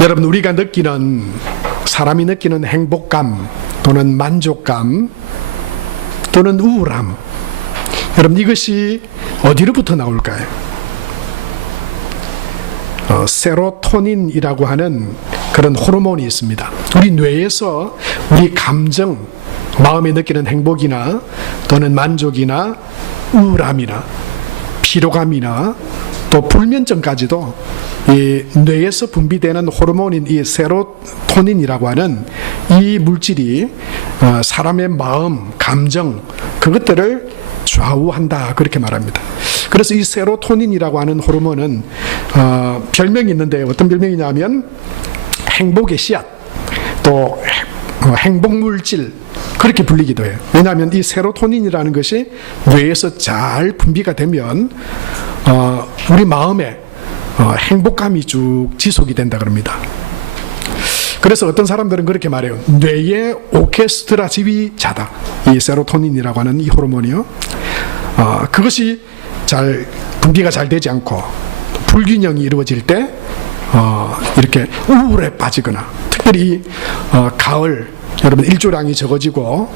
여러분, 우리가 느끼는, 사람이 느끼는 행복감 또는 만족감 또는 우울함, 여러분, 이것이 어디로부터 나올까요? 세로토닌이라고 하는 그런 호르몬이 있습니다. 우리 뇌에서 우리 감정, 마음에 느끼는 행복이나 또는 만족이나 우울함이나 피로감이나 또 불면증까지도 이 뇌에서 분비되는 호르몬인 이 세로토닌이라고 하는 이 물질이 사람의 마음, 감정, 그것들을 좌우한다, 그렇게 말합니다. 그래서 이 세로토닌이라고 하는 호르몬은 별명이 있는데, 어떤 별명이냐면 행복의 씨앗, 또 행복물질, 그렇게 불리기도 해요. 왜냐하면 이 세로토닌이라는 것이 뇌에서 잘 분비가 되면 우리 마음에 행복감이 쭉 지속이 된다 그럽니다. 그래서 어떤 사람들은 그렇게 말해요. 뇌의 오케스트라 지휘자다, 이 세로토닌이라고 하는 이 호르몬이요. 그것이 잘 분비가 잘 되지 않고 불균형이 이루어질 때 이렇게 우울에 빠지거나, 특별히 가을, 여러분 일조량이 적어지고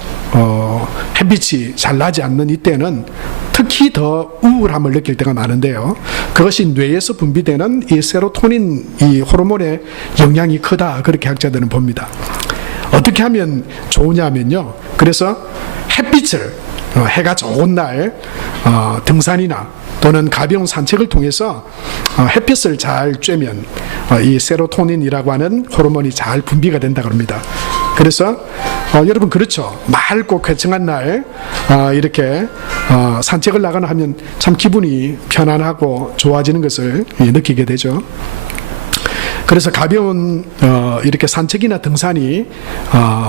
햇빛이 잘 나지 않는 이때는 특히 더 우울함을 느낄 때가 많은데요, 그것이 뇌에서 분비되는 이 세로토닌 이 호르몬의 영향이 크다, 그렇게 학자들은 봅니다. 어떻게 하면 좋으냐면요, 그래서 햇빛을, 해가 좋은 날 등산이나 또는 가벼운 산책을 통해서 햇빛을 잘 쬐면 이 세로토닌이라고 하는 호르몬이 잘 분비가 된다 그럽니다. 그래서 여러분, 그렇죠, 맑고 쾌청한 날 이렇게 산책을 나가나 하면 참 기분이 편안하고 좋아지는 것을 느끼게 되죠. 그래서 가벼운 이렇게 산책이나 등산이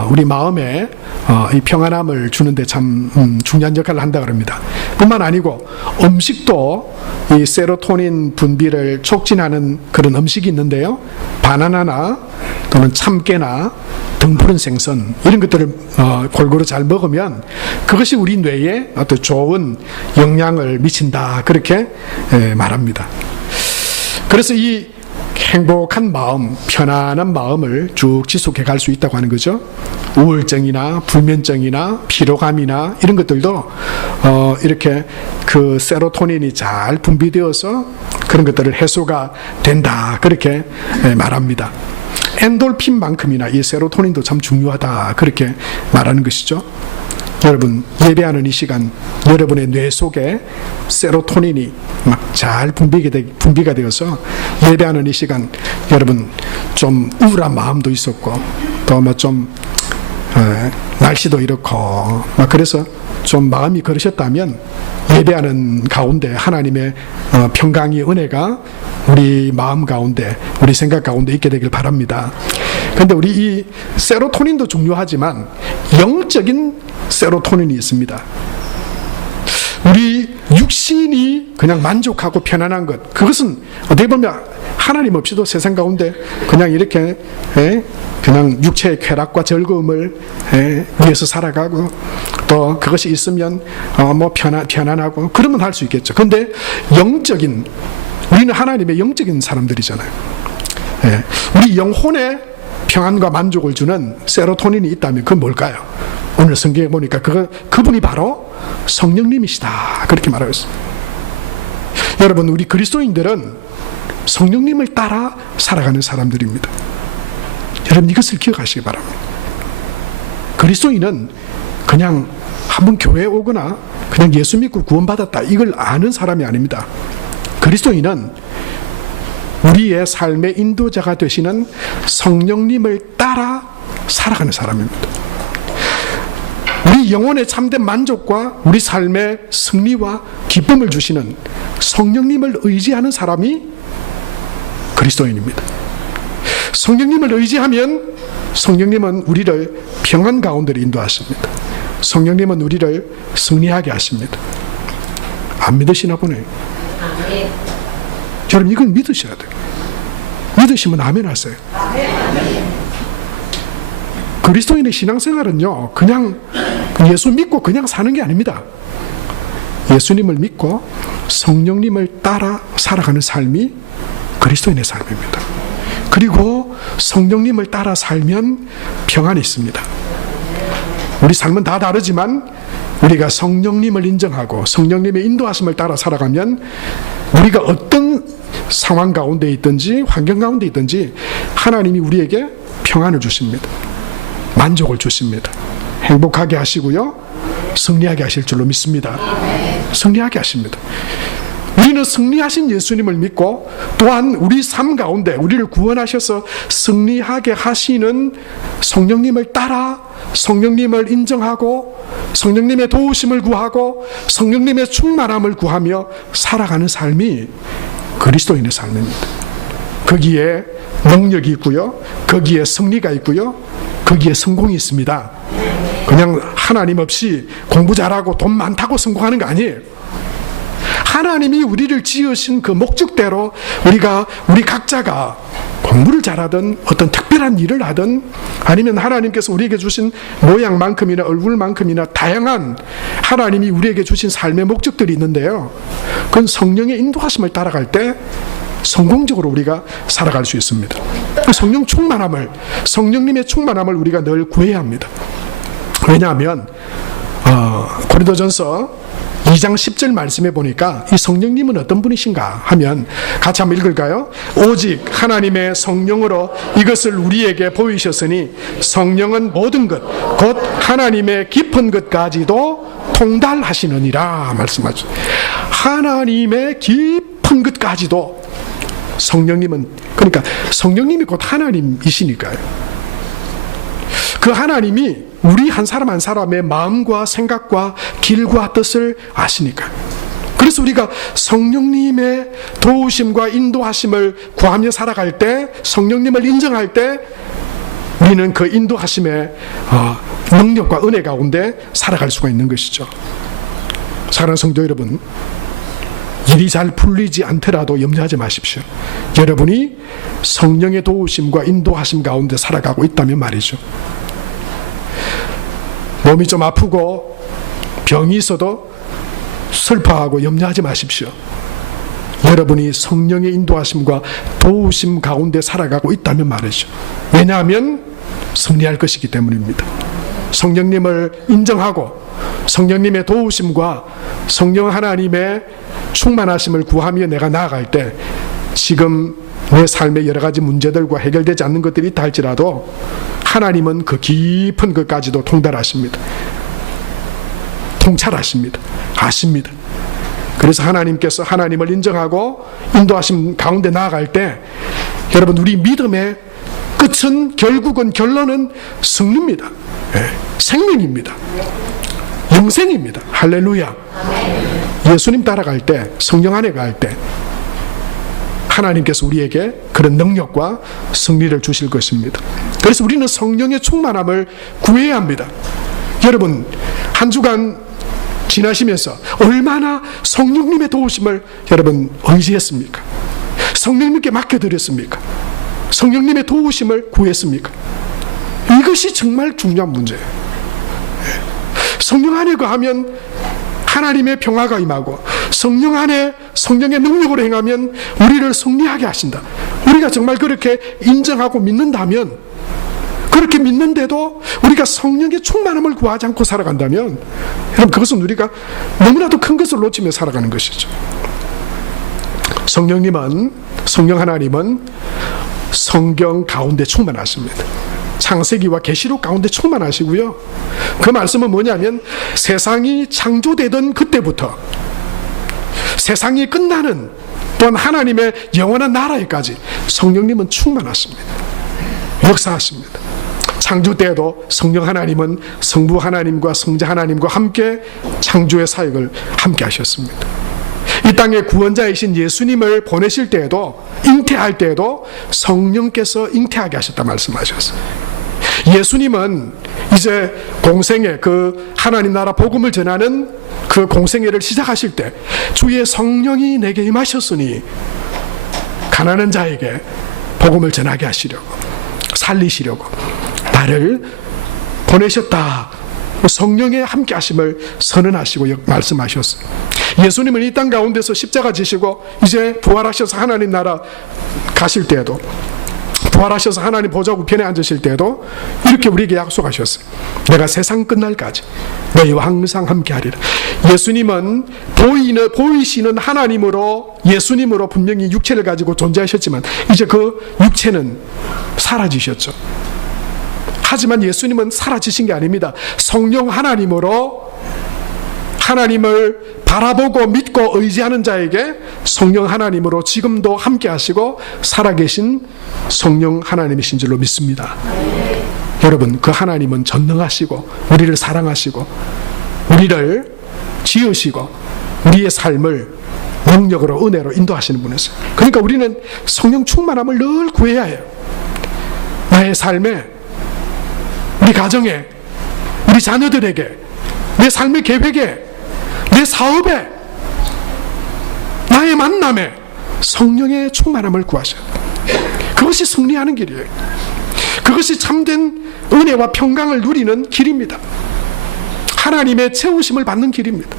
우리 마음에 이 평안함을 주는데 참 중요한 역할을 한다 그럽니다. 뿐만 아니고 음식도 이 세로토닌 분비를 촉진하는 그런 음식이 있는데요, 바나나나 또는 참깨나 등푸른 생선, 이런 것들을 골고루 잘 먹으면 그것이 우리 뇌에 어떤 좋은 영향을 미친다, 그렇게 말합니다. 그래서 이 행복한 마음, 편안한 마음을 쭉 지속해 갈 수 있다고 하는 거죠. 우울증이나 불면증이나 피로감이나 이런 것들도 이렇게 그 세로토닌이 잘 분비되어서 그런 것들을 해소가 된다, 그렇게 말합니다. 엔돌핀만큼이나 이 세로토닌도 참 중요하다, 그렇게 말하는 것이죠. 여러분, 예배하는 이 시간 여러분의 뇌 속에 세로토닌이 막 잘 분비가 되어서 예배하는 이 시간 여러분 좀 우울한 마음도 있었고, 또 뭐 좀 날씨도 이렇고 막 그래서 좀 마음이 그러셨다면 예배하는 가운데 하나님의 평강의 은혜가 우리 마음 가운데, 우리 생각 가운데 있게 되길 바랍니다. 그런데 우리 이 세로토닌도 중요하지만 영적인 세로토닌이 있습니다. 우리 육신이 그냥 만족하고 편안한 것, 그것은 어떻게 보면 하나님 없이도 세상 가운데 그냥 이렇게 그냥 육체의 쾌락과 즐거움을 위해서 살아가고, 또 그것이 있으면 뭐 편안하고 그러면 할 수 있겠죠. 그런데 영적인, 우리는 하나님의 영적인 사람들이잖아요. 우리 영혼에 평안과 만족을 주는 세로토닌이 있다면 그건 뭘까요? 오늘 성경에 보니까 그분이 바로 성령님이시다, 그렇게 말하고 있습니다. 여러분, 우리 그리스도인들은 성령님을 따라 살아가는 사람들입니다. 여러분, 이것을 기억하시기 바랍니다. 그리스도인은 그냥 한번 교회에 오거나 그냥 예수 믿고 구원받았다, 이걸 아는 사람이 아닙니다. 그리스도인은 우리의 삶의 인도자가 되시는 성령님을 따라 살아가는 사람입니다. 우리 영혼의 참된 만족과 우리 삶의 승리와 기쁨을 주시는 성령님을 의지하는 사람이 그리스도인입니다. 성령님을 의지하면 성령님은 우리를 평안 가운데로 인도하십니다. 성령님은 우리를 승리하게 하십니다. 안 믿으시나 보네요. 여러분, 이걸 믿으셔야 돼요. 믿으시면 아멘 하세요. 그리스도인의 신앙생활은요, 그냥 예수 믿고 그냥 사는 게 아닙니다. 예수님을 믿고 성령님을 따라 살아가는 삶이 그리스도인의 삶입니다. 그리고 성령님을 따라 살면 평안이 있습니다. 우리 삶은 다 다르지만 우리가 성령님을 인정하고 성령님의 인도하심을 따라 살아가면 우리가 어떤 상황 가운데 있든지 환경 가운데 있든지 하나님이 우리에게 평안을 주십니다. 만족을 주십니다. 행복하게 하시고요, 승리하게 하실 줄로 믿습니다. 승리하게 하십니다. 우리는 승리하신 예수님을 믿고 또한 우리 삶 가운데 우리를 구원하셔서 승리하게 하시는 성령님을 따라 성령님을 인정하고 성령님의 도우심을 구하고 성령님의 충만함을 구하며 살아가는 삶이 그리스도인의 삶입니다. 거기에 능력이 있고요, 거기에 승리가 있고요, 거기에 성공이 있습니다. 그냥 하나님 없이 공부 잘하고 돈 많다고 성공하는 거 아니에요. 하나님이 우리를 지으신 그 목적대로 우리 각자가 공부를 잘하든 어떤 특별한 일을 하든 아니면 하나님께서 우리에게 주신 모양만큼이나 얼굴만큼이나 다양한 하나님이 우리에게 주신 삶의 목적들이 있는데요, 그건 성령의 인도하심을 따라갈 때 성공적으로 우리가 살아갈 수 있습니다. 성령 충만함을, 성령님의 충만함을 우리가 늘 구해야 합니다. 왜냐하면 고린도전서 2장 10절 말씀해 보니까 이 성령님은 어떤 분이신가 하면 같이 한번 읽을까요? 오직 하나님의 성령으로 이것을 우리에게 보이셨으니 성령은 모든 것 곧 하나님의 깊은 것까지도 통달하시느니라 말씀하죠. 하나님의 깊은 것까지도 성령님은, 그러니까 성령님이 곧 하나님이시니까요. 그 하나님이 우리 한 사람 한 사람의 마음과 생각과 길과 뜻을 아시니까. 그래서 우리가 성령님의 도우심과 인도하심을 구하며 살아갈 때, 성령님을 인정할 때 우리는 그 인도하심의 능력과 은혜 가운데 살아갈 수가 있는 것이죠. 사랑하는 성도 여러분, 일이 잘 풀리지 않더라도 염려하지 마십시오. 여러분이 성령의 도우심과 인도하심 가운데 살아가고 있다면 말이죠. 몸이 좀 아프고 병이 있어도 슬퍼하고 염려하지 마십시오. 여러분이 성령의 인도하심과 도우심 가운데 살아가고 있다면 말이죠. 왜냐하면 승리할 것이기 때문입니다. 성령님을 인정하고 성령님의 도우심과 성령 하나님의 충만하심을 구하며 내가 나아갈 때 지금 내 삶의 여러 가지 문제들과 해결되지 않는 것들이 있다 할지라도 하나님은 그 깊은 것까지도 통달하십니다. 통찰하십니다. 아십니다. 그래서 하나님께서 하나님을 인정하고 인도하심 가운데 나아갈 때 여러분, 우리 믿음의 끝은, 결국은, 결론은 승리입니다. 생명입니다. 영생입니다. 할렐루야. 예수님 따라갈 때, 성령 안에 갈 때 하나님께서 우리에게 그런 능력과 승리를 주실 것입니다. 그래서 우리는 성령의 충만함을 구해야 합니다. 여러분, 한 주간 지나시면서 얼마나 성령님의 도우심을 여러분 의지했습니까? 성령님께 맡겨드렸습니까? 성령님의 도우심을 구했습니까? 이것이 정말 중요한 문제예요. 성령 안에 거하면 하나님의 평화가 임하고 성령 안에 성령의 능력으로 행하면 우리를 승리하게 하신다. 우리가 정말 그렇게 인정하고 믿는다면, 그렇게 믿는데도 우리가 성령의 충만함을 구하지 않고 살아간다면 여러분, 그것은 우리가 너무나도 큰 것을 놓치며 살아가는 것이죠. 성령 하나님은 성경 가운데 충만하십니다. 창세기와 계시록 가운데 충만하시고요. 그 말씀은 뭐냐면 세상이 창조되던 그때부터 세상이 끝나는 또한 하나님의 영원한 나라에까지 성령님은 충만하십니다. 역사하십니다. 창조 때에도 성령 하나님은 성부 하나님과 성자 하나님과 함께 창조의 사역을 함께 하셨습니다. 이 땅에 구원자이신 예수님을 보내실 때에도, 잉태할 때에도 성령께서 잉태하게 하셨다 말씀하셨어요. 예수님은 이제 공생애, 그 하나님 나라 복음을 전하는 그 공생애를 시작하실 때 주의 성령이 내게 임하셨으니 가난한 자에게 복음을 전하게 하시려고, 살리시려고 나를 보내셨다. 성령의 함께 하심을 선언하시고 말씀하셨어요. 예수님은 이 땅 가운데서 십자가 지시고 이제 부활하셔서 하나님 나라 가실 때에도 부활하셔서 하나님 보좌 우편에 앉으실 때도 이렇게 우리에게 약속하셨어요. 내가 세상 끝날까지 너희와 항상 함께하리라. 예수님은 보이시는 하나님으로, 예수님으로 분명히 육체를 가지고 존재하셨지만 이제 그 육체는 사라지셨죠. 하지만 예수님은 사라지신 게 아닙니다. 성령 하나님으로, 하나님을 바라보고 믿고 의지하는 자에게 성령 하나님으로 지금도 함께 하시고 살아계신 성령 하나님이신 줄로 믿습니다. 여러분, 그 하나님은 전능하시고 우리를 사랑하시고 우리를 지으시고 우리의 삶을 능력으로, 은혜로 인도하시는 분이세요. 그러니까 우리는 성령 충만함을 늘 구해야 해요. 나의 삶에, 우리 가정에, 우리 자녀들에게, 내 삶의 계획에, 내 사업에, 나의 만남에 성령의 충만함을 구하셔야 돼요. 그것이 승리하는 길이에요. 그것이 참된 은혜와 평강을 누리는 길입니다. 하나님의 채우심을 받는 길입니다.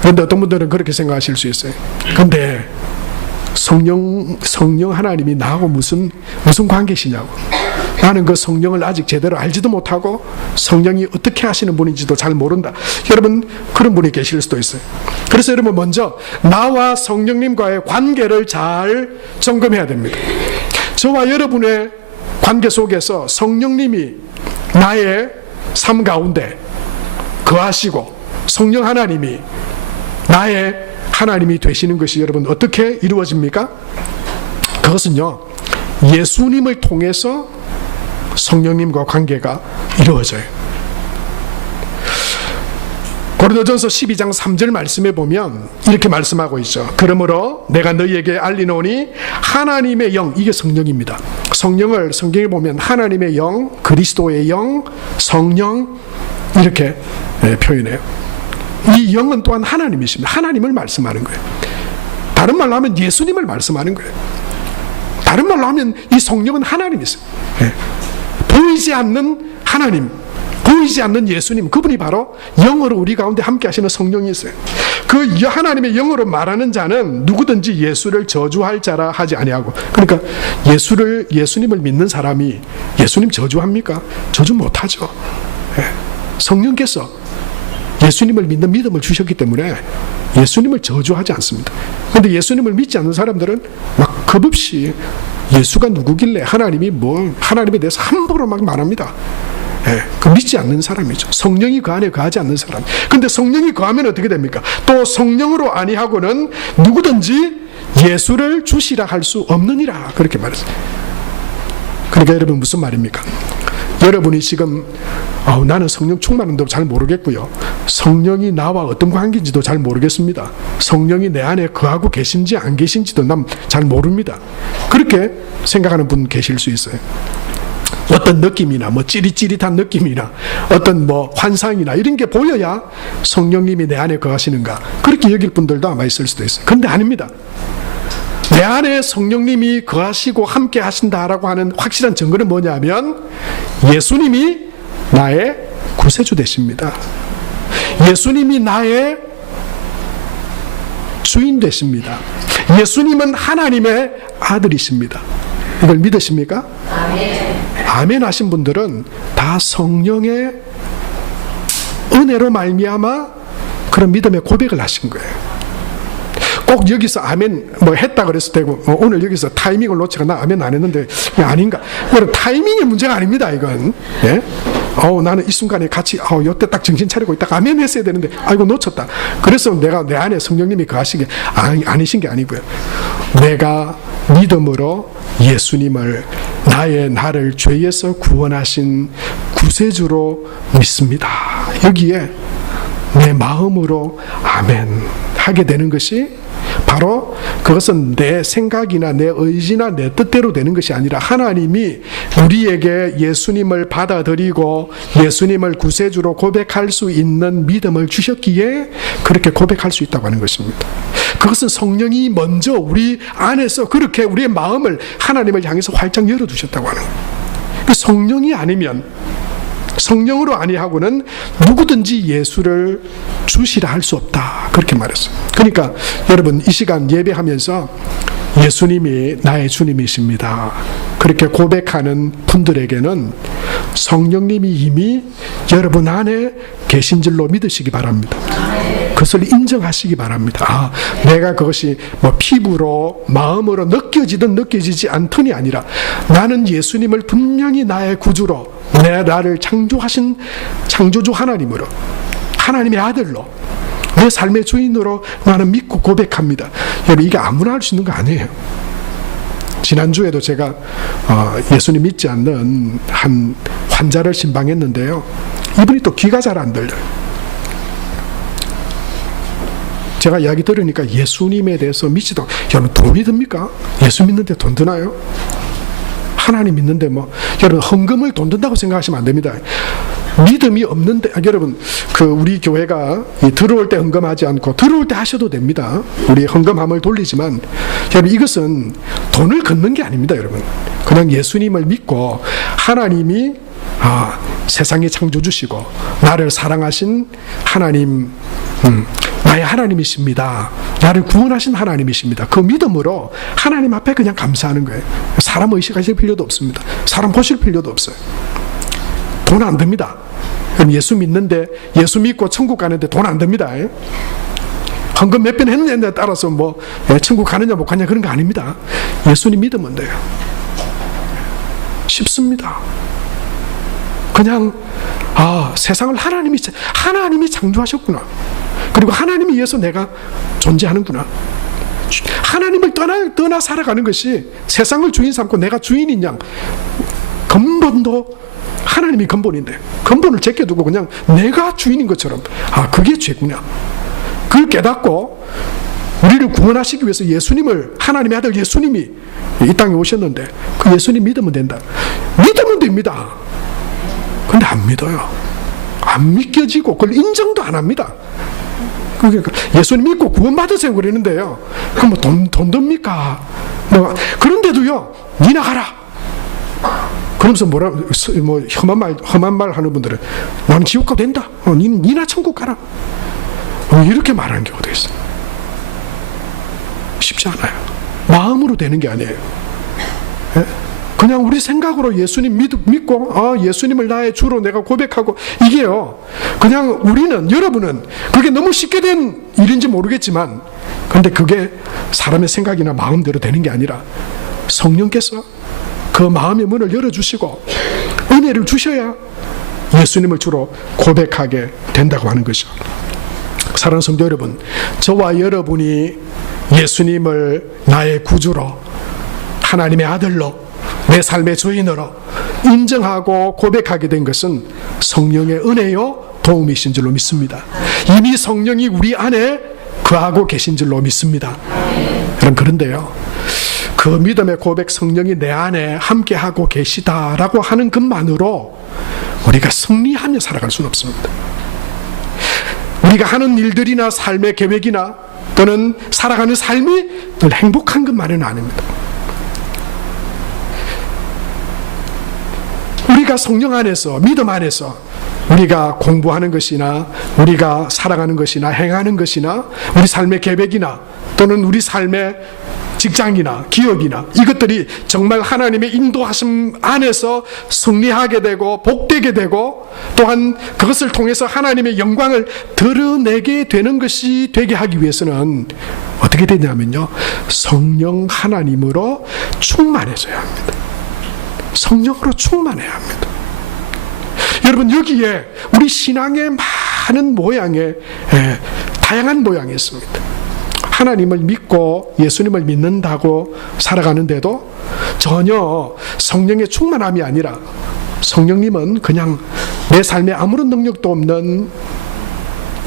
그런데 어떤 분들은 그렇게 생각하실 수 있어요. 근데 성령 하나님이 나하고 무슨 관계시냐고. 나는 그 성령을 아직 제대로 알지도 못하고 성령이 어떻게 하시는 분인지도 잘 모른다. 여러분, 그런 분이 계실 수도 있어요. 그래서 여러분, 먼저 나와 성령님과의 관계를 잘 점검해야 됩니다. 저와 여러분의 관계 속에서 성령님이 나의 삶 가운데 거하시고 성령 하나님이 나의 하나님이 되시는 것이 여러분 어떻게 이루어집니까? 그것은요, 예수님을 통해서 성령님과 관계가 이루어져요. 고린도전서 12장 3절 말씀에 보면 이렇게 말씀하고 있죠. 그러므로 내가 너희에게 알리노니 하나님의 영, 이게 성령입니다. 성령을 성경에 보면 하나님의 영, 그리스도의 영, 성령 이렇게 표현해요. 이 영은 또한 하나님이십니다. 하나님을 말씀하는 거예요. 다른 말로 하면 예수님을 말씀하는 거예요. 다른 말로 하면 이 성령은 하나님이세요. 보이지 않는 하나님, 보이지 않는 예수님, 그분이 바로 영으로 우리 가운데 함께 하시는 성령이세요. 그 하나님의 영으로 말하는 자는 누구든지 예수를 저주할 자라 하지 아니하고. 그러니까 예수님을 믿는 사람이 예수님 저주합니까? 저주 못하죠. 성령께서 예수님을 믿는 믿음을 주셨기 때문에 예수님을 저주하지 않습니다. 그런데 예수님을 믿지 않는 사람들은 막 겁없이 예수가 누구길래, 하나님에 대해서 함부로 막 말합니다. 그 믿지 않는 사람이죠. 성령이 그 안에 거하지 않는 사람. 근데 성령이 거하면 어떻게 됩니까? 또 성령으로 아니하고는 누구든지 예수를 주시라 할 수 없느니라, 그렇게 말했어요. 그러니까 여러분, 무슨 말입니까? 여러분이 지금 나는 성령 충만한다고 잘 모르겠고요, 성령이 나와 어떤 관계인지도 잘 모르겠습니다, 성령이 내 안에 거하고 계신지 안 계신지도 난 잘 모릅니다, 그렇게 생각하는 분 계실 수 있어요. 어떤 느낌이나 찌릿찌릿한 느낌이나 어떤 환상이나 이런 게 보여야 성령님이 내 안에 거하시는가, 그렇게 여길 분들도 아마 있을 수도 있어요. 그런데 아닙니다. 내 안에 성령님이 거하시고 함께 하신다라고 하는 확실한 증거는 뭐냐면 예수님이 나의 구세주 되십니다. 예수님이 나의 주인 되십니다. 예수님은 하나님의 아들이십니다. 이걸 믿으십니까? 아멘. 아멘 하신 분들은 다 성령의 은혜로 말미암아 그런 믿음의 고백을 하신 거예요. 꼭 여기서 아멘 했다 그랬을 때고 오늘 여기서 타이밍을 놓치가 나 아멘 안 했는데 아닌가? 이건 타이밍의 문제가 아닙니다. 이건 나는 이 순간에 같이 요때 딱 정신 차리고 있다가 아멘 했어야 되는데 아이고 놓쳤다. 그래서 내가 내 안에 성령님이 거하시게 아니신 게 아니고요, 내가 믿음으로 예수님을 나를 죄에서 구원하신 구세주로 믿습니다. 여기에 내 마음으로 아멘 하게 되는 것이 바로, 그것은 내 생각이나 내 의지나 내 뜻대로 되는 것이 아니라 하나님이 우리에게 예수님을 받아들이고 예수님을 구세주로 고백할 수 있는 믿음을 주셨기에 그렇게 고백할 수 있다고 하는 것입니다. 그것은 성령이 먼저 우리 안에서 그렇게 우리의 마음을 하나님을 향해서 활짝 열어두셨다고 하는 거예요. 성령이 아니면, 성령으로 아니하고는 누구든지 예수를 주시라 할 수 없다, 그렇게 말했어요. 그러니까 여러분, 이 시간 예배하면서 예수님이 나의 주님이십니다. 그렇게 고백하는 분들에게는 성령님이 이미 여러분 안에 계신 줄로 믿으시기 바랍니다. 그것을 인정하시기 바랍니다. 아, 내가 그것이 뭐 피부로 마음으로 느껴지든 느껴지지 않든이 아니라 나는 예수님을 분명히 나의 구주로, 나를 창조하신 창조주 하나님으로, 하나님의 아들로, 내 삶의 주인으로 나는 믿고 고백합니다. 여러분, 이게 아무나 할 수 있는 거 아니에요. 지난주에도 제가 예수님 믿지 않는 한 환자를 신방했는데요, 이분이 또 귀가 잘 안 들려요. 제가 이야기 들으니까 예수님에 대해서 믿지도, 여러분 돈이 듭니까? 예수 믿는데 돈 드나요? 하나님 믿는데 뭐, 여러분 헌금을 돈 든다고 생각하시면 안 됩니다. 믿음이 없는데, 여러분 우리 교회가 들어올 때 헌금하지 않고 들어올 때 하셔도 됩니다. 우리 헌금함을 돌리지만, 여러분 이것은 돈을 걷는 게 아닙니다. 여러분 그냥 예수님을 믿고 하나님이 세상의 창조주시고 나를 사랑하신 하나님, 나의 하나님이십니다. 나를 구원하신 하나님이십니다. 그 믿음으로 하나님 앞에 그냥 감사하는 거예요. 사람 의식하실 필요도 없습니다. 사람 보실 필요도 없어요. 돈 안 듭니다. 그럼 예수 믿는데, 예수 믿고 천국 가는데 돈 안 듭니다. 헌금 몇 번 했느냐에 따라서 뭐 천국 가느냐 못 가느냐 그런 거 아닙니다. 예수님 믿으면 돼요. 쉽습니다. 그냥 세상을 하나님이 창조하셨구나. 그리고 하나님에 의해서 내가 존재하는구나. 하나님을 떠나 살아가는 것이, 세상을 주인 삼고 내가 주인인 양, 근본도 하나님이 근본인데 근본을 제껴두고 그냥 내가 주인인 것처럼, 그게 죄구나. 그걸 깨닫고 우리를 구원하시기 위해서 예수님을, 하나님의 아들 예수님이 이 땅에 오셨는데 그 예수님 믿으면 된다. 믿으면 됩니다. 근데 안 믿어요. 안 믿겨지고 그걸 인정도 안 합니다. 그러니까 예수님 믿고 구원받으세요 그러는데요, 그럼 뭐 돈 듭니까? 뭐 그런데도요, 니나 가라. 그러면서 뭐 험한 말 하는 분들은 나는 지옥 가도 된다. 니나 천국 가라. 이렇게 말하는 경우도 있어요. 쉽지 않아요. 마음으로 되는 게 아니에요. 그냥 우리 생각으로 예수님 믿고 예수님을 나의 주로 내가 고백하고, 이게요, 그냥 여러분은 그게 너무 쉽게 된 일인지 모르겠지만, 그런데 그게 사람의 생각이나 마음대로 되는 게 아니라 성령께서 그 마음의 문을 열어주시고 은혜를 주셔야 예수님을 주로 고백하게 된다고 하는 것이죠. 사랑하는 성도 여러분, 저와 여러분이 예수님을 나의 구주로, 하나님의 아들로, 내 삶의 주인으로 인정하고 고백하게 된 것은 성령의 은혜요 도움이신 줄로 믿습니다. 이미 성령이 우리 안에 거하고 계신 줄로 믿습니다. 여러분, 그런데요, 그 믿음의 고백, 성령이 내 안에 함께하고 계시다라고 하는 것만으로 우리가 승리하며 살아갈 수는 없습니다. 우리가 하는 일들이나 삶의 계획이나 또는 살아가는 삶이 늘 행복한 것만은 아닙니다. 우리가 성령 안에서, 믿음 안에서 우리가 공부하는 것이나 우리가 살아가는 것이나 행하는 것이나 우리 삶의 계획이나 또는 우리 삶의 직장이나 기업이나 이것들이 정말 하나님의 인도하심 안에서 승리하게 되고 복되게 되고, 또한 그것을 통해서 하나님의 영광을 드러내게 되는 것이 되게 하기 위해서는 어떻게 되냐면요, 성령 하나님으로 충만해져야 합니다. 성령으로 충만해야 합니다. 여러분, 여기에 우리 신앙의 많은 모양의 다양한 모양이 있습니다. 하나님을 믿고 예수님을 믿는다고 살아가는데도 전혀 성령의 충만함이 아니라, 성령님은 그냥 내 삶에 아무런 능력도 없는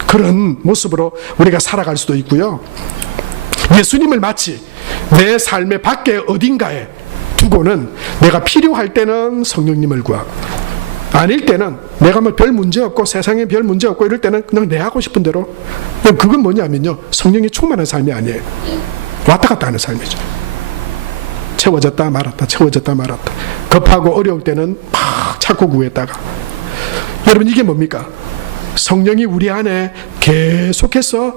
그런 모습으로 우리가 살아갈 수도 있고요, 예수님을 마치 내 삶의 밖에 어딘가에 두고는 내가 필요할 때는 성령님을 구하고, 아닐 때는 내가 뭐 별 문제 없고 세상에 별 문제 없고 이럴 때는 그냥 내 하고 싶은 대로. 그건 뭐냐면요, 성령이 충만한 삶이 아니에요. 왔다 갔다 하는 삶이죠. 채워졌다 말았다, 채워졌다 말았다. 급하고 어려울 때는 막 찾고 구했다가. 여러분, 이게 뭡니까? 성령이 우리 안에 계속해서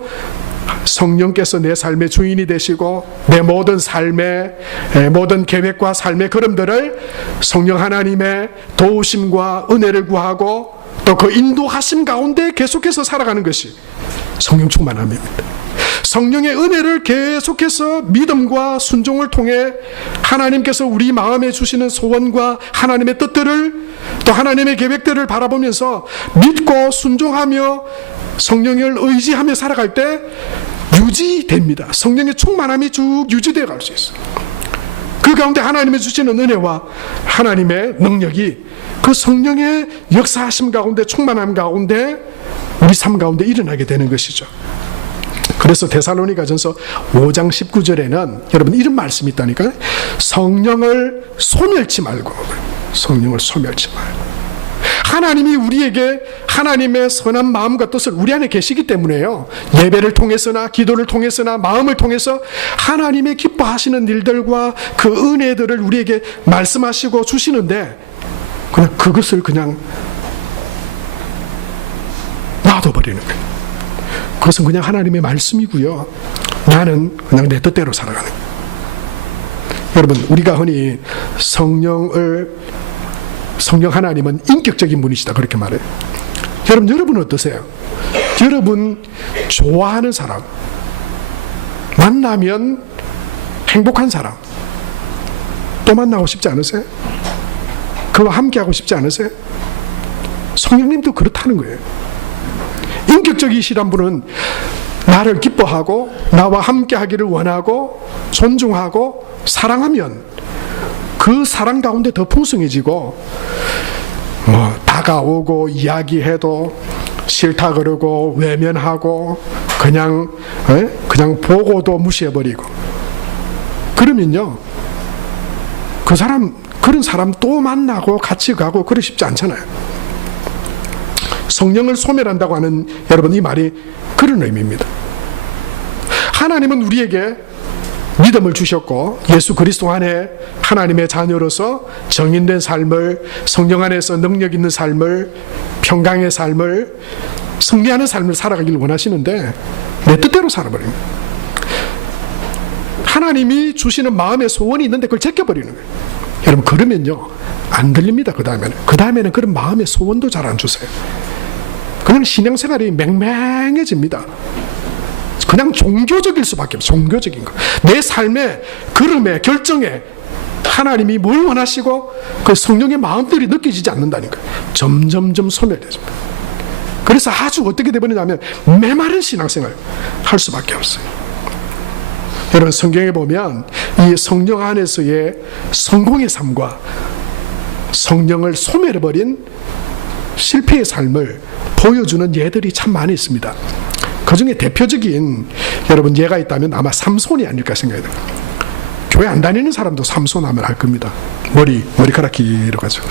성령께서 내 삶의 주인이 되시고 내 모든 삶의 모든 계획과 삶의 걸음들을 성령 하나님의 도우심과 은혜를 구하고 또 그 인도하심 가운데 계속해서 살아가는 것이 성령 충만함입니다. 성령의 은혜를 계속해서 믿음과 순종을 통해 하나님께서 우리 마음에 주시는 소원과 하나님의 뜻들을 또 하나님의 계획들을 바라보면서 믿고 순종하며 성령을 의지하며 살아갈 때 유지됩니다. 성령의 충만함이 쭉 유지되어 갈 수 있어요. 그 가운데 하나님이 주시는 은혜와 하나님의 능력이 그 성령의 역사하심 가운데 충만함 가운데 우리 삶 가운데 일어나게 되는 것이죠. 그래서 데살로니가전서 5장 19절에는 여러분 이런 말씀이 있다니까요. 성령을 소멸치 말고, 성령을 소멸치 말고. 하나님이 우리에게 하나님의 선한 마음과 뜻을 우리 안에 계시기 때문에요. 예배를 통해서나 기도를 통해서나 마음을 통해서 하나님의 기뻐하시는 일들과 그 은혜들을 우리에게 말씀하시고 주시는데 그냥 그것을 그냥 놔둬버리는 거예요. 그것은 그냥 하나님의 말씀이고요. 나는 그냥 내 뜻대로 살아가는 거예요. 여러분, 우리가 흔히 성령 하나님은 인격적인 분이시다 그렇게 말해요. 여러분은 어떠세요? 여러분 좋아하는 사람, 만나면 행복한 사람 또 만나고 싶지 않으세요? 그와 함께하고 싶지 않으세요? 성령님도 그렇다는 거예요. 인격적이시란 분은 나를 기뻐하고 나와 함께하기를 원하고 존중하고 사랑하면 그 사랑 가운데 더 풍성해지고 다가오고 이야기해도 싫다 그러고 외면하고 그냥 보고도 무시해버리고 그러면요 그런 사람 또 만나고 같이 가고 그러고 싶지 않잖아요. 성령을 소멸한다고 하는 여러분 이 말이 그런 의미입니다. 하나님은 우리에게 믿음을 주셨고 예수 그리스도 안에 하나님의 자녀로서 정인된 삶을, 성령 안에서 능력 있는 삶을, 평강의 삶을, 승리하는 삶을 살아가기를 원하시는데 내 뜻대로 살아버립니다. 하나님이 주시는 마음의 소원이 있는데 그걸 제껴버리는 거예요. 여러분 그러면요 안 들립니다. 그 다음에는 그런 마음의 소원도 잘 안 주세요. 그냥 신앙생활이 맹맹해집니다. 그냥 종교적일 수밖에 없어요. 종교적인 거. 내 삶의 걸음에 결정에 하나님이 뭘 원하시고 그 성령의 마음들이 느껴지지 않는다니까요. 점점점 소멸되집니다. 그래서 아주 어떻게 되버리냐면 메마른 신앙생활 할 수밖에 없어요. 여러분 성경에 보면 이 성령 안에서의 성공의 삶과 성령을 소멸해버린 실패의 삶을 보여주는 예들이 참 많이 있습니다. 그 중에 대표적인 여러분 예가 있다면 아마 삼손이 아닐까 생각이 듭니다. 교회 안 다니는 사람도 삼손 하면 알 겁니다. 머리카락 길어가지고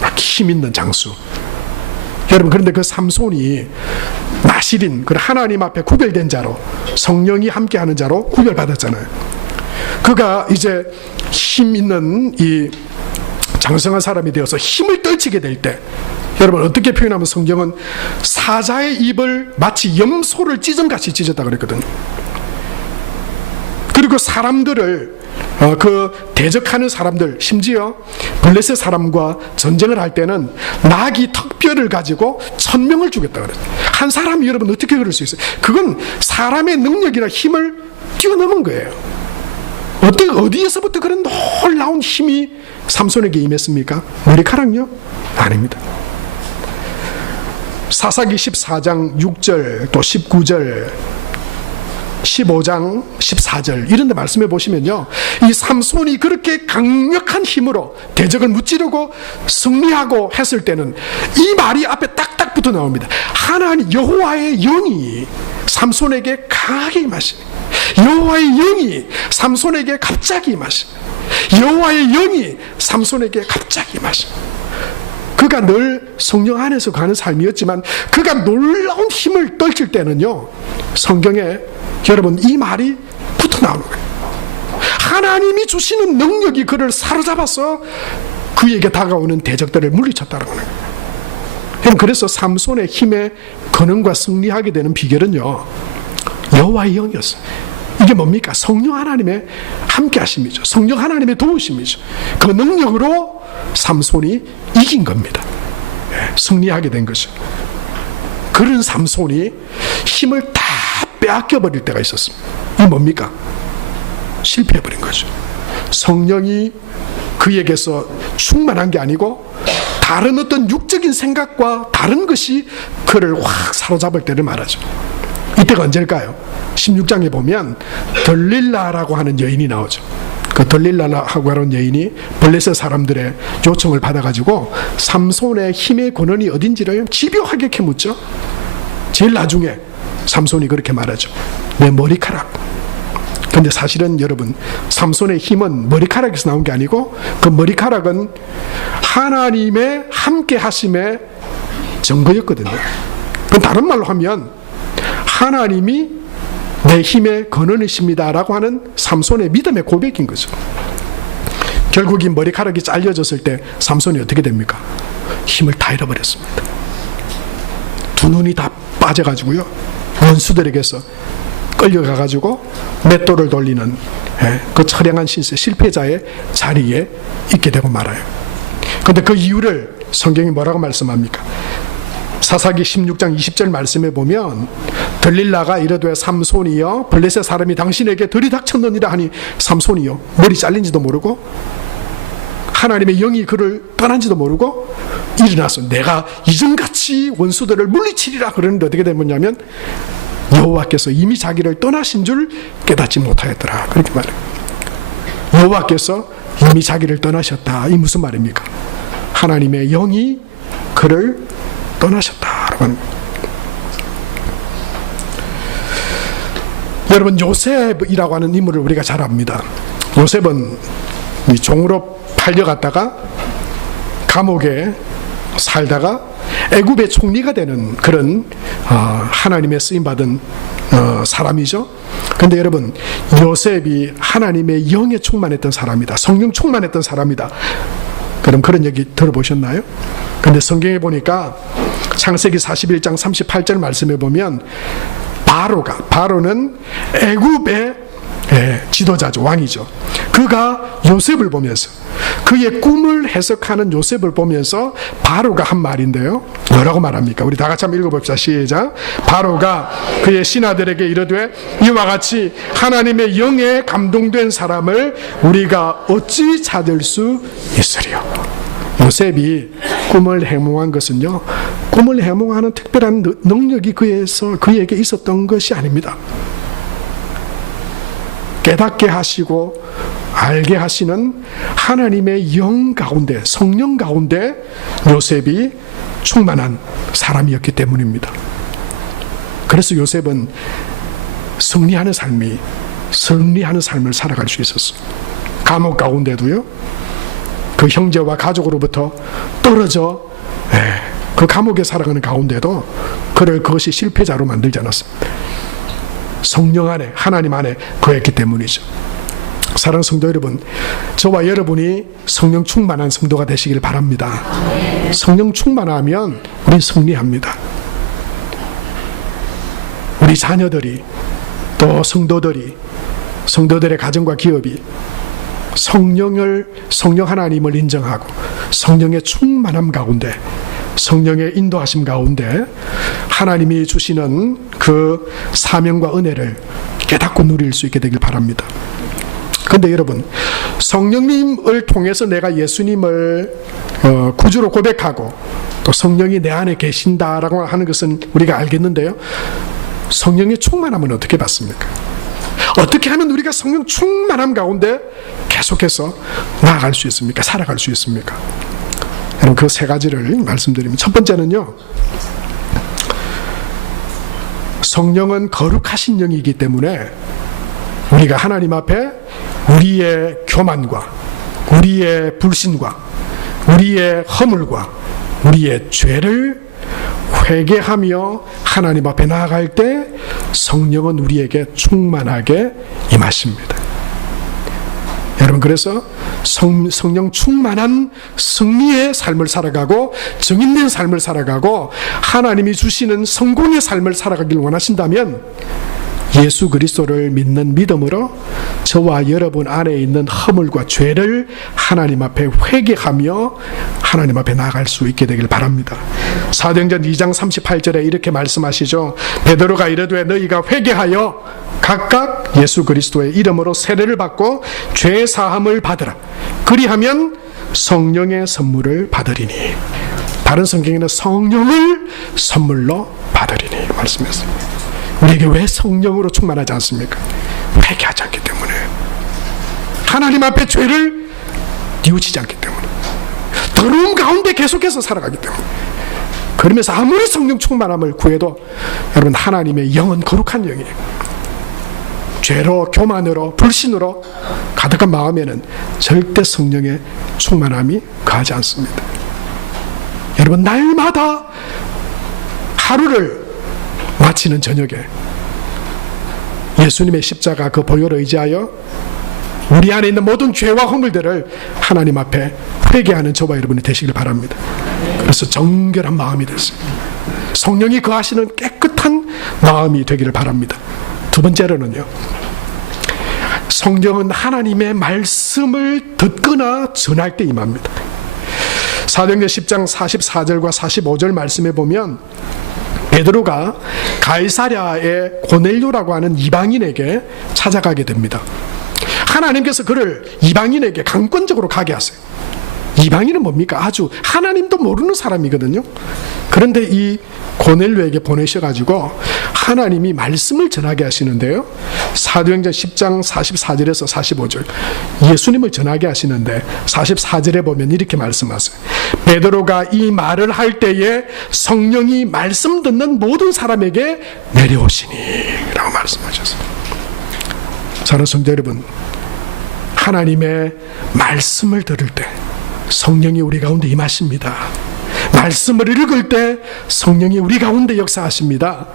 막 힘 있는 장수. 여러분 그런데 그 삼손이 나실인 그 하나님 앞에 구별된 자로 성령이 함께하는 자로 구별받았잖아요. 그가 이제 힘 있는 이 장성한 사람이 되어서 힘을 떨치게 될 때 여러분 어떻게 표현하면 성경은 사자의 입을 마치 염소를 찢음같이 찢었다 그랬거든요. 그리고 사람들을 그 대적하는 사람들 심지어 블레셋 사람과 전쟁을 할 때는 나귀 턱뼈를 가지고 1000명을 죽였다 그랬어요. 한 사람이 여러분 어떻게 그럴 수 있어요? 그건 사람의 능력이나 힘을 뛰어넘은 거예요. 어디에서부터 그런 놀라운 힘이 삼손에게 임했습니까? 머리카락요? 아닙니다. 사사기 14장 6절 또 19절 15장 14절 이런 데 말씀해 보시면요 이 삼손이 그렇게 강력한 힘으로 대적을 무찌르고 승리하고 했을 때는 이 말이 앞에 딱딱 붙어 나옵니다. 하나님 여호와의 영이 삼손에게 강하게 임하시니 여호와의 영이 삼손에게 갑자기 임하시니 여호와의 영이 삼손에게 갑자기 임하시니 그가 늘 성령 안에서 가는 삶이었지만 그가 놀라운 힘을 떨칠 때는요 성경에 여러분 이 말이 붙어 나오는 거예요. 하나님이 주시는 능력이 그를 사로잡아서 그에게 다가오는 대적들을 물리쳤다는 거예요. 그래서 삼손의 힘의 권능과 승리하게 되는 비결은요 여호와의 영이었어요. 이게 뭡니까? 성령 하나님의 함께 하심이죠. 성령 하나님의 도우심이죠. 그 능력으로 삼손이 이긴 겁니다. 승리하게 된 거죠. 그런 삼손이 힘을 다 빼앗겨 버릴 때가 있었습니다. 이게 뭡니까? 실패해버린 거죠. 성령이 그에게서 충만한 게 아니고 다른 어떤 육적인 생각과 다른 것이 그를 확 사로잡을 때를 말하죠. 이때가 언제일까요? 16장에 보면 들릴라라고 하는 여인이 나오죠. 그 들릴라라고 하는 여인이 블레셋 사람들의 요청을 받아가지고 삼손의 힘의 근원이 어딘지를 집요하게 캐묻죠. 제일 나중에 삼손이 그렇게 말하죠. 내 머리카락. 근데 사실은 여러분, 삼손의 힘은 머리카락에서 나온 게 아니고 그 머리카락은 하나님의 함께 하심의 증거였거든요. 그럼 다른 말로 하면 하나님이 내 힘의 근원이십니다 라고 하는 삼손의 믿음의 고백인 거죠. 결국 이 머리카락이 잘려졌을 때 삼손이 어떻게 됩니까? 힘을 다 잃어버렸습니다. 두 눈이 다 빠져가지고요, 원수들에게서 끌려가가지고 맷돌을 돌리는 그 처량한 신세, 실패자의 자리에 있게 되고 말아요. 그런데 그 이유를 성경이 뭐라고 말씀합니까? 사사기 16장 20절 말씀에 보면 들릴라가 이르되 삼손이여 블레셋 사람이 당신에게 들이닥쳤느니라 하니 삼손이여 머리 잘린지도 모르고 하나님의 영이 그를 떠난지도 모르고 일어나서 내가 이전같이 원수들을 물리치리라 그러는데 어떻게 되느냐면 여호와께서 이미 자기를 떠나신 줄 깨닫지 못하였더라 그렇게 말해요. 여호와께서 이미 자기를 떠나셨다. 이 무슨 말입니까? 하나님의 영이 그를 떠나셨다라고 하는 거예요. 여러분, 요셉이라고 하는 인물을 우리가 잘 압니다. 요셉은 종으로 팔려갔다가 감옥에 살다가 애굽의 총리가 되는 그런 하나님의 쓰임받은 사람이죠. 그런데 여러분, 요셉이 하나님의 영에 충만했던 사람이다. 성령 충만했던 사람이다. 그럼 그런 얘기 들어보셨나요? 그런데 성경에 보니까 창세기 41장 38절 말씀에 보면 바로는 애굽의 지도자죠. 왕이죠. 그가 요셉을 보면서 그의 꿈을 해석하는 요셉을 보면서 바로가 한 말인데요. 뭐라고 말합니까? 우리 다 같이 한번 읽어봅시다. 시작. 바로가 그의 신하들에게 이르되 이와 같이 하나님의 영에 감동된 사람을 우리가 어찌 찾을 수 있으리요? 요셉이 꿈을 해몽한 것은요, 꿈을 해몽하는 특별한 능력이 그에게 있었던 것이 아닙니다. 깨닫게 하시고 알게 하시는 하나님의 영 가운데, 성령 가운데 요셉이 충만한 사람이었기 때문입니다. 그래서 요셉은 승리하는 삶을 살아갈 수 있었어요. 감옥 가운데도요, 그 형제와 가족으로부터 떨어져 그 감옥에 살아가는 가운데도 그것이 실패자로 만들지 않았습니다. 성령 안에, 하나님 안에 거했기 때문이죠. 사랑하는 성도 여러분, 저와 여러분이 성령 충만한 성도가 되시길 바랍니다. 성령 충만하면 우린 승리합니다. 우리 자녀들이, 또 성도들의 가정과 기업이 성령 하나님을 인정하고 성령의 충만함 가운데, 성령의 인도하심 가운데 하나님이 주시는 그 사명과 은혜를 깨닫고 누릴 수 있게 되길 바랍니다. 그런데 여러분, 성령님을 통해서 내가 예수님을 구주로 고백하고 또 성령이 내 안에 계신다라고 하는 것은 우리가 알겠는데요, 성령의 충만함은 어떻게 받습니까? 어떻게 하면 우리가 성령 충만함 가운데 계속해서 나아갈 수 있습니까? 살아갈 수 있습니까? 여러분, 그 세 가지를 말씀드리면, 첫 번째는요, 성령은 거룩하신 영이기 때문에 우리가 하나님 앞에 우리의 교만과 우리의 불신과 우리의 허물과 우리의 죄를 회개하며 하나님 앞에 나아갈 때 성령은 우리에게 충만하게 임하십니다. 여러분, 그래서 성령 충만한 승리의 삶을 살아가고 정인된 삶을 살아가고 하나님이 주시는 성공의 삶을 살아가길 원하신다면 예수 그리스도를 믿는 믿음으로 저와 여러분 안에 있는 허물과 죄를 하나님 앞에 회개하며 하나님 앞에 나아갈 수 있게 되길 바랍니다. 사도행전 2장 38절에 이렇게 말씀하시죠. 베드로가 이르되 너희가 회개하여 각각 예수 그리스도의 이름으로 세례를 받고 죄 사함을 받으라. 그리하면 성령의 선물을 받으리니. 다른 성경에는 성령을 선물로 받으리니 말씀했습니다. 우리에게 왜 성령으로 충만하지 않습니까? 회개하지 않기 때문에, 하나님 앞에 죄를 뉘우치지 않기 때문에, 더러움 가운데 계속해서 살아가기 때문에. 그러면서 아무리 성령 충만함을 구해도 여러분, 하나님의 영은 거룩한 영이에요. 죄로, 교만으로, 불신으로 가득한 마음에는 절대 성령의 충만함이 가하지 않습니다. 여러분, 날마다 하루를 마치는 저녁에 예수님의 십자가 그 보혈을 의지하여 우리 안에 있는 모든 죄와 허물들을 하나님 앞에 회개하는 저와 여러분이 되시길 바랍니다. 그래서 정결한 마음이 됐습니다. 성령이 거하시는 깨끗한 마음이 되기를 바랍니다. 두 번째로는요, 성령은 하나님의 말씀을 듣거나 전할 때 임합니다. 사도행전 10장 44절과 45절 말씀에 보면 베드로가 가이사랴의 고넬료라고 하는 이방인에게 찾아가게 됩니다. 하나님께서 그를 이방인에게 강권적으로 가게 하세요. 이방인은 뭡니까? 아주 하나님도 모르는 사람이거든요. 그런데 이 고넬료에게 보내셔가지고 하나님이 말씀을 전하게 하시는데요, 사도행전 10장 44절에서 45절 예수님을 전하게 하시는데 44절에 보면 이렇게 말씀하세요. 베드로가 이 말을 할 때에 성령이 말씀 듣는 모든 사람에게 내려오시니 라고 말씀하셨어요. 사랑하는 성도 여러분, 하나님의 말씀을 들을 때 성령이 우리 가운데 임하십니다. 말씀을 읽을 때 성령이 우리 가운데 역사하십니다.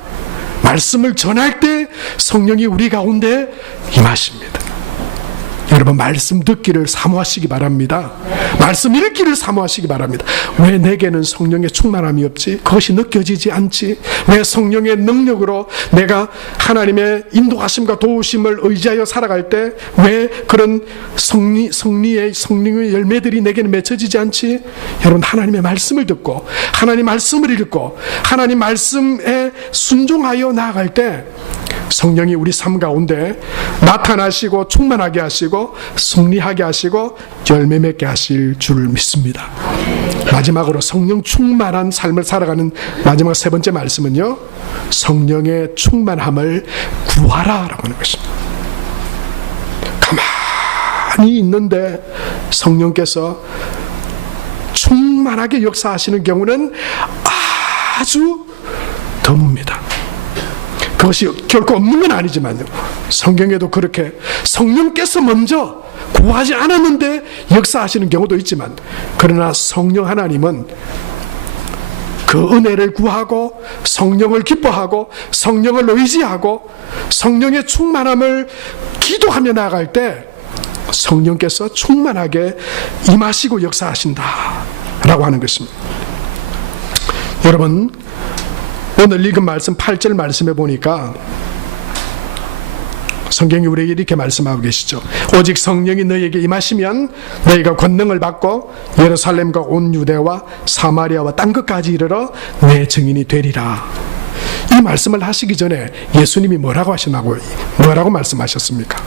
말씀을 전할 때 성령이 우리 가운데 임하십니다. 여러분, 말씀 듣기를 사모하시기 바랍니다. 말씀 읽기를 사모하시기 바랍니다. 왜 내게는 성령의 충만함이 없지? 그것이 느껴지지 않지? 왜 성령의 능력으로 내가 하나님의 인도하심과 도우심을 의지하여 살아갈 때 왜 그런 성령의 열매들이 내게는 맺혀지지 않지? 여러분, 하나님의 말씀을 듣고 하나님 말씀을 읽고 하나님 말씀에 순종하여 나아갈 때 성령이 우리 삶 가운데 나타나시고 충만하게 하시고 승리하게 하시고 열매 맺게 하실 줄 믿습니다. 마지막으로 성령 충만한 삶을 살아가는 마지막 세 번째 말씀은요, 성령의 충만함을 구하라 라고 하는 것입니다. 가만히 있는데 성령께서 충만하게 역사하시는 경우는 아주 드뭅니다. 그것이 결코 없는 건 아니지만요, 성경에도 그렇게 성령께서 먼저 구하지 않았는데 역사하시는 경우도 있지만, 그러나 성령 하나님은 그 은혜를 구하고 성령을 기뻐하고 성령을 의지하고 성령의 충만함을 기도하며 나아갈 때 성령께서 충만하게 임하시고 역사하신다 라고 하는 것입니다. 여러분, 오늘 읽은 말씀 8절 말씀에 보니까 성경이 우리에게 이렇게 말씀하고 계시죠. 오직 성령이 너희에게 임하시면 너희가 권능을 받고 예루살렘과 온 유대와 사마리아와 땅 끝까지 이르러 내 증인이 되리라. 이 말씀을 하시기 전에 예수님이 뭐라고 말씀하셨습니까?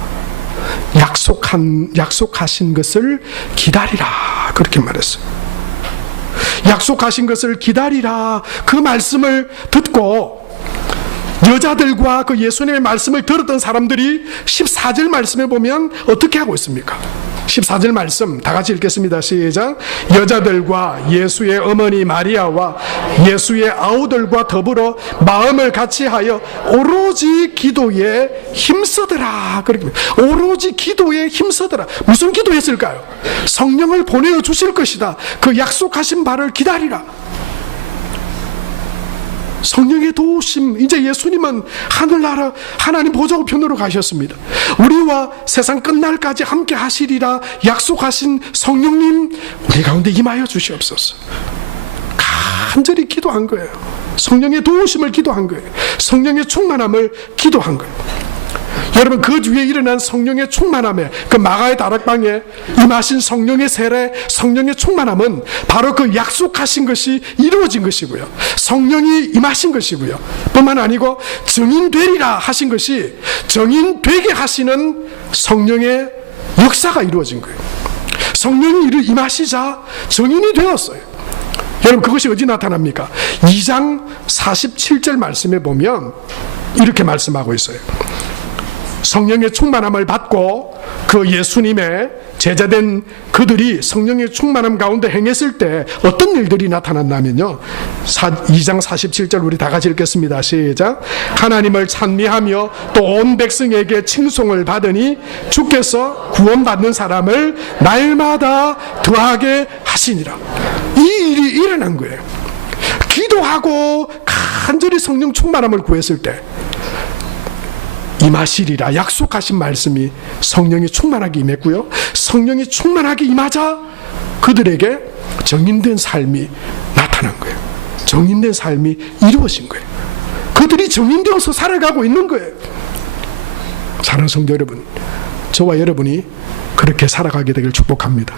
약속하신 것을 기다리라, 그렇게 말했어요. 약속하신 것을 기다리라, 그 말씀을 듣고 여자들과 그 예수님의 말씀을 들었던 사람들이 14절 말씀에 보면 어떻게 하고 있습니까? 14절 말씀 다 같이 읽겠습니다. 시작. 여자들과 예수의 어머니 마리아와 예수의 아우들과 더불어 마음을 같이하여 오로지 기도에 힘쓰더라. 그렇게 오로지 기도에 힘쓰더라. 무슨 기도했을까요? 성령을 보내어 주실 것이다. 그 약속하신 바를 기다리라. 성령의 도우심, 이제 예수님은 하늘나라 하나님 보좌우편으로 가셨습니다. 우리와 세상 끝날까지 함께 하시리라 약속하신 성령님, 우리 가운데 임하여 주시옵소서. 간절히 기도한 거예요. 성령의 도우심을 기도한 거예요. 성령의 충만함을 기도한 거예요. 여러분, 그 뒤에 일어난 성령의 충만함에, 그 마가의 다락방에 임하신 성령의 세례, 성령의 충만함은 바로 그 약속하신 것이 이루어진 것이고요, 성령이 임하신 것이고요, 뿐만 아니고 증인되리라 하신 것이 증인되게 하시는 성령의 역사가 이루어진 거예요. 성령이 임하시자 증인이 되었어요. 여러분, 그것이 어디 나타납니까? 2장 47절 말씀에 보면 이렇게 말씀하고 있어요. 성령의 충만함을 받고 그 예수님의 제자된 그들이 성령의 충만함 가운데 행했을 때 어떤 일들이 나타났냐면요, 2장 47절 우리 다 같이 읽겠습니다. 시작. 하나님을 찬미하며 또 온 백성에게 칭송을 받으니 주께서 구원받는 사람을 날마다 더하게 하시니라. 이 일이 일어난 거예요. 기도하고 간절히 성령 충만함을 구했을 때 임하시리라 약속하신 말씀이 성령이 충만하게 임했고요, 성령이 충만하게 임하자 그들에게 정인된 삶이 나타난 거예요. 정인된 삶이 이루어진 거예요. 그들이 정인되어서 살아가고 있는 거예요. 사랑하는 성도 여러분, 저와 여러분이 그렇게 살아가게 되길 축복합니다.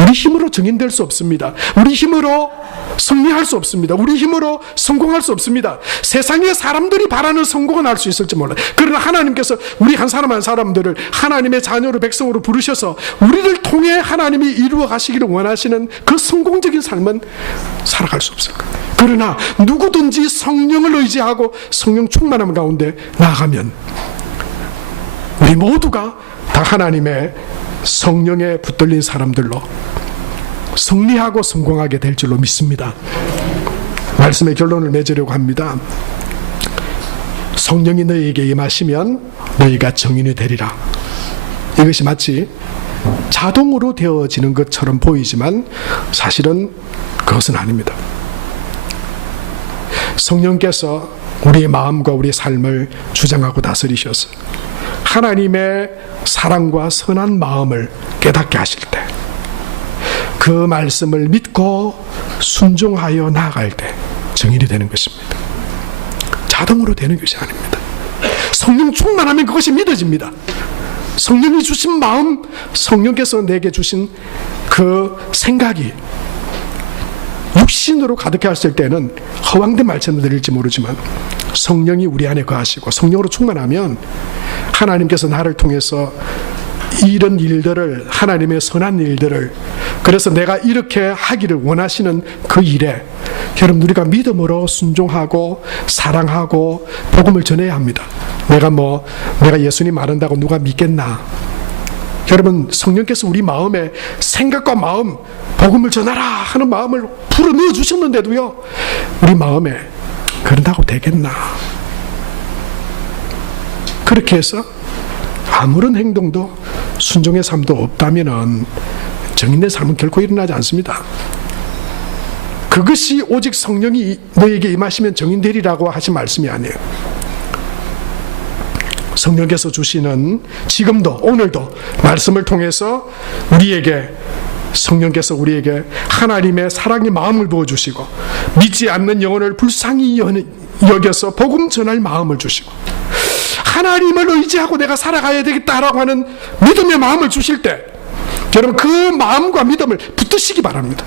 우리 힘으로 정인될 수 없습니다. 우리 힘으로 승리할 수 없습니다. 우리 힘으로 성공할 수 없습니다. 세상의 사람들이 바라는 성공은 할 수 있을지 몰라요. 그러나 하나님께서 우리 한 사람 한 사람들을 하나님의 자녀로, 백성으로 부르셔서 우리를 통해 하나님이 이루어 가시기를 원하시는 그 성공적인 삶은 살아갈 수 없을 거예요. 그러나 누구든지 성령을 의지하고 성령 충만함 가운데 나아가면 우리 모두가 다 하나님의 성령에 붙들린 사람들로 승리하고 성공하게 될 줄로 믿습니다. 말씀의 결론을 맺으려고 합니다. 성령이 너희에게 임하시면 너희가 정인이 되리라. 이것이 마치 자동으로 되어지는 것처럼 보이지만 사실은 그것은 아닙니다. 성령께서 우리의 마음과 우리의 삶을 주장하고 다스리셔서 하나님의 사랑과 선한 마음을 깨닫게 하실 때, 그 말씀을 믿고 순종하여 나아갈 때 정인이 되는 것입니다. 자동으로 되는 것이 아닙니다. 성령 충만하면 그것이 믿어집니다. 성령이 주신 마음, 성령께서 내게 주신 그 생각이 육신으로 가득해 왔을 때는 허황된 말씀을 드릴지 모르지만 성령이 우리 안에 거하시고 성령으로 충만하면 하나님께서 나를 통해서 이런 일들을, 하나님의 선한 일들을, 그래서 내가 이렇게 하기를 원하시는 그 일에 여러분, 우리가 믿음으로 순종하고 사랑하고 복음을 전해야 합니다. 내가 예수님 말한다고 누가 믿겠나? 여러분, 성령께서 우리 마음에 생각과 마음, 복음을 전하라 하는 마음을 불어 넣어 주셨는데도요, 우리 마음에 그런다고 되겠나? 그렇게 해서 아무런 행동도 순종의 삶도 없다면 정인된 삶은 결코 일어나지 않습니다. 그것이 오직 성령이 너에게 임하시면 정인되리라고 하신 말씀이 아니에요. 성령께서 주시는 지금도, 오늘도 말씀을 통해서 성령께서 우리에게 하나님의 사랑의 마음을 부어주시고 믿지 않는 영혼을 불쌍히 여겨서 복음 전할 마음을 주시고 하나님을 의지하고 내가 살아가야 되겠다라고 하는 믿음의 마음을 주실 때 여러분, 그 마음과 믿음을 붙드시기 바랍니다.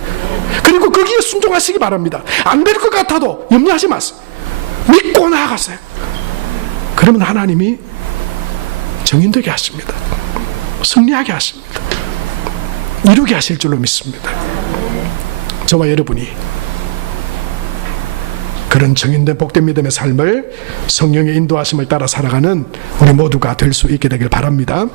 그리고 거기에 순종하시기 바랍니다. 안 될 것 같아도 염려하지 마세요. 믿고 나아가세요. 그러면 하나님이 정인되게 하십니다. 승리하게 하십니다. 이루게 하실 줄로 믿습니다. 저와 여러분이 그런 정인된 복된 믿음의 삶을 성령의 인도하심을 따라 살아가는 우리 모두가 될 수 있게 되길 바랍니다.